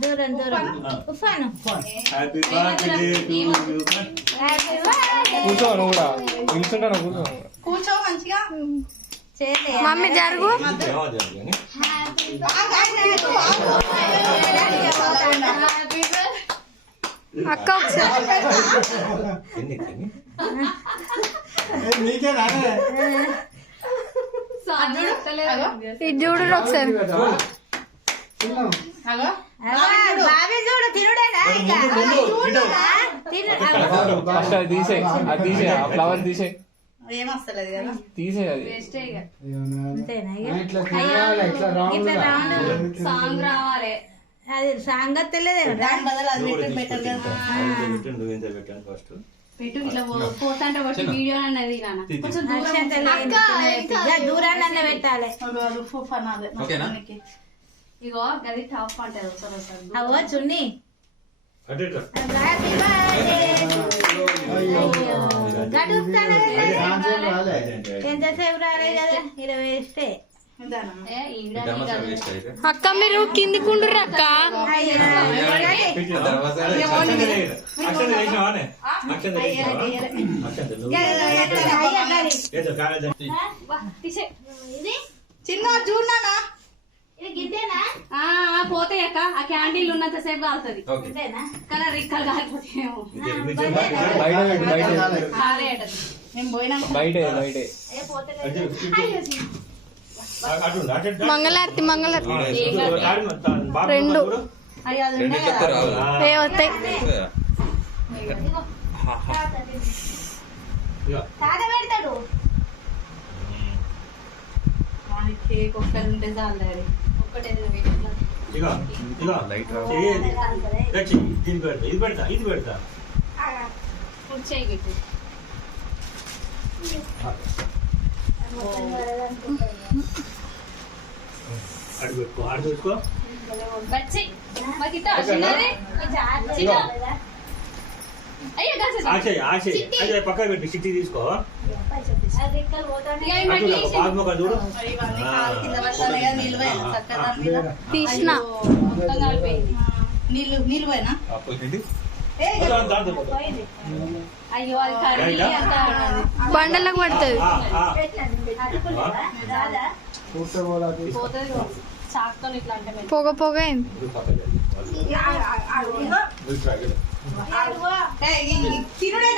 దూరం దూరం ఉఫాను కూర్చోను కూడా నిల్చుంటాను కూర్చో మంచిగా మమ్మీ జరుగు అక్క ఇది చూడు ఒకసారి బాబీ చూడు తిరుడేనా ఫస్ట్ అది తీసే ఆ ఫ్లవర్ తీసే ఏమొస్తలేదు కదా తీసే అది సాంగ్ రావాలి అది సాంగ్ తెలియదే దాని బదులు అది బెటర్ కదా పెట్టు ఇట్లా పోతాంటే వచ్చి వీడియో అన్నది నాన్న కొంచెం దూరాన్ని పెట్టాలి ఇగో గది టాప్ అంటారు ఒకసారి అవో చున్ని ఎంతసేపు రాలే కదా 20 ఇస్తే అక్క మీరు కింది కుండ్రు అక్క చిన్న చూడనా పోతాయి అక్క ఆ క్యాండిల్ ఉన్నంత సేపు కాలుతుంది కలర్ రిక్కలు కాలిపోతాయేమో మేము పోయినా బయటే బయటే మంగళారతి మంగళారతి రెండు ఏ వస్తాయి పెడతాడు కేక్ ఒక్కటి ఉంటే చాలు డాడీ ఒక్కటే ఇది పెడతా కూర్చేయి గిట్టు అడుగు పెట్టుకో బచ్చి మాకు ఇట్లా చిన్నది చిన్న అయ్యో అయ్యో పక్క పెట్టి సిట్టి తీసుకో చూడు తీసిన నిలువేనా అయ్యో అది కడిగి అంత బండలకు పడుతుంది పోతుంది చాక్తో ఇట్లా అంటే పొగ పొగ అయింది తినుడే